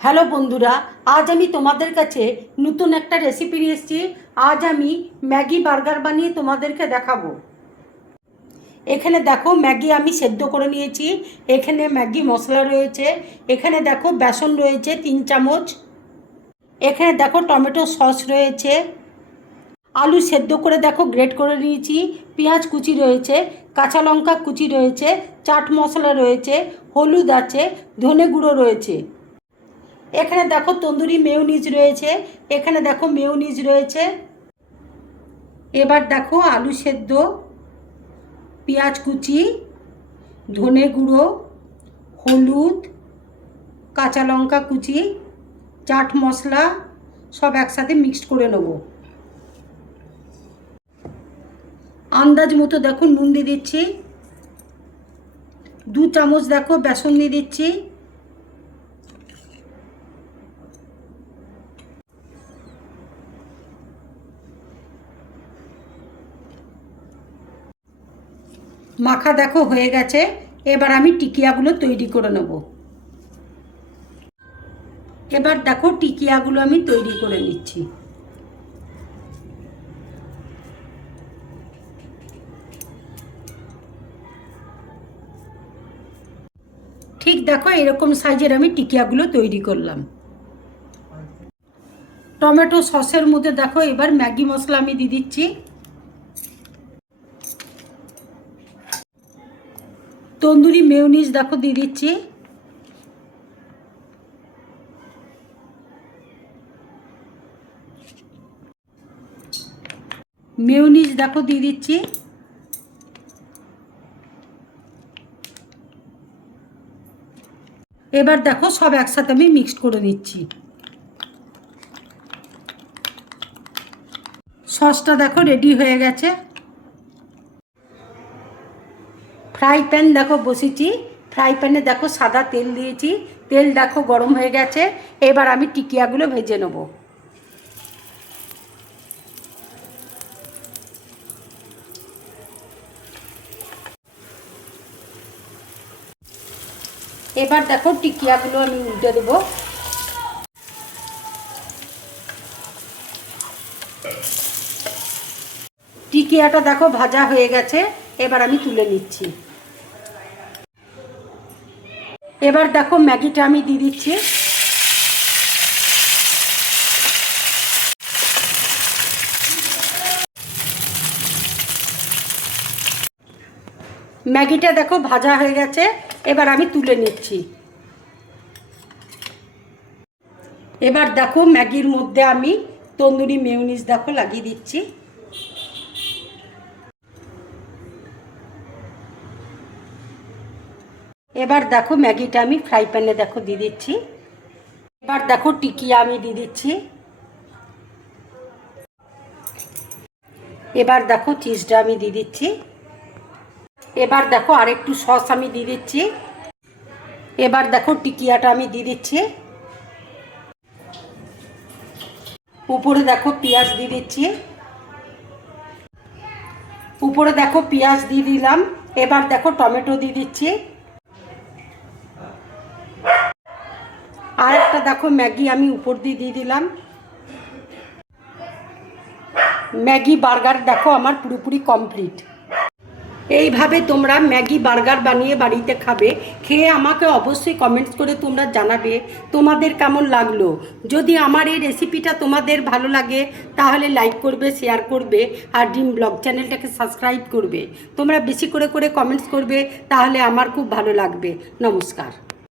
Hello বন্ধুরা, আজ আমি তোমাদের কাছে নতুন একটা রেসিপি নিয়ে এসেছি। আজ আমি ম্যাগি বার্গার বানিয়ে তোমাদেরকে দেখাবো। এখানে দেখো ম্যাগি আমি সেদ্ধ করে নিয়েছি। এখানে ম্যাগি মশলা রয়েছে। এখানে দেখো বেসন রয়েছে 3 চামচ। এখানে দেখো টমেটো সস রয়েছে। আলু সেদ্ধ করে দেখো গ্রেট করে নিয়েছি। পেঁয়াজ কুচি রয়েছে, কাঁচা লঙ্কা কুচি রয়েছে, চাট মশলা রয়েছে, হলুদ আছে, ধনে গুঁড়ো রয়েছে। এখানে দেখো তন্দুরি মেয়োনিজ রয়েছে। এখানে দেখো মেয়োনিজ রয়েছে। এবার দেখো আলু সেদ্ধ, পেঁয়াজ কুচি, ধনে গুঁড়ো, হলুদ, কাঁচা লঙ্কা কুচি, চাট মশলা সব একসাথে মিক্সড করে নেব। আন্দাজ মতো দেখো নুন দিয়ে দিচ্ছি। 2 চামচ দেখো বেসন দিয়ে দিচ্ছি। মাখা দেখো হয়ে গেছে। এবার আমি টিকিয়াগুলো তৈরি করে নেব। এবার দেখো টিকিয়াগুলো আমি তৈরি করে নিচ্ছি। ঠিক দেখো এরকম সাইজের আমি টিকিয়াগুলো তৈরি করলাম। টমেটো সসের মধ্যে দেখো এবার ম্যাগি মশলা আমি দিয়ে দিচ্ছি। তন্দুরি মেয়োনিজ দেখো দিয়ে দিচ্ছি। মেয়োনিজ দেখো দিয়ে দিচ্ছি। এবার দেখো সব একসাথে আমি মিক্সড করে নিচ্ছি। সসটা দেখো রেডি হয়ে গেছে। ফ্রাই প্যান দেখো বসেছি। ফ্রাই প্যানে দেখো সাদা তেল দিয়েছি। তেল দেখো গরম হয়ে গেছে। এবার আমি টিকিয়াগুলো ভেজে নেব। এবার দেখো টিকিয়াগুলো আমি উল্টে দেবো। টিকিয়াটা দেখো ভাজা হয়ে গেছে। এবার আমি তুলে নিচ্ছি। এবার দেখো ম্যাগিটা আমি দিয়ে দিচ্ছি। ম্যাগিটা দেখো ভাজা হয়ে গেছে। এবার আমি তুলে নিচ্ছি। এবার দেখো ম্যাগির মধ্যে আমি তন্দুরি মেয়োনিজ দেখো লাগিয়ে দিচ্ছি। এবার দেখো ম্যাগিটা আমি ফ্রাই প্যানে দেখো দিয়ে দিচ্ছি। এবার দেখো টিকিয়া আমি দিয়ে দিচ্ছি। এবার দেখো চিজটা আমি দিয়ে দিচ্ছি। এবার দেখো আরেকটু সস আমি দিয়ে দিচ্ছি। এবার দেখো টিকিয়াটা আমি দিয়ে দিচ্ছি। উপরে দেখো পেঁয়াজ দিয়ে দিচ্ছি। উপরে দেখো পেঁয়াজ দিয়ে দিলাম। এবার দেখো টমেটো দিয়ে দিচ্ছি। আর একটা দেখো ম্যাগি আমি উপর দিয়ে দিলাম। ম্যাগি বার্গার দেখো আমার পুরোপুরি কমপ্লিট। এইভাবে তোমরা ম্যাগি বার্গার বানিয়ে বাড়িতে খাবে। খেয়ে আমাকে অবশ্যই কমেন্টস করে তোমরা জানাবে তোমাদের কেমন লাগলো। যদি আমার এই রেসিপিটা তোমাদের ভালো লাগে তাহলে লাইক করবে, শেয়ার করবে আর ড্রিম ব্লগ চ্যানেলটাকে সাবস্ক্রাইব করবে। তোমরা বেশি করে কমেন্টস করবে, তাহলে আমার খুব ভালো লাগবে। নমস্কার।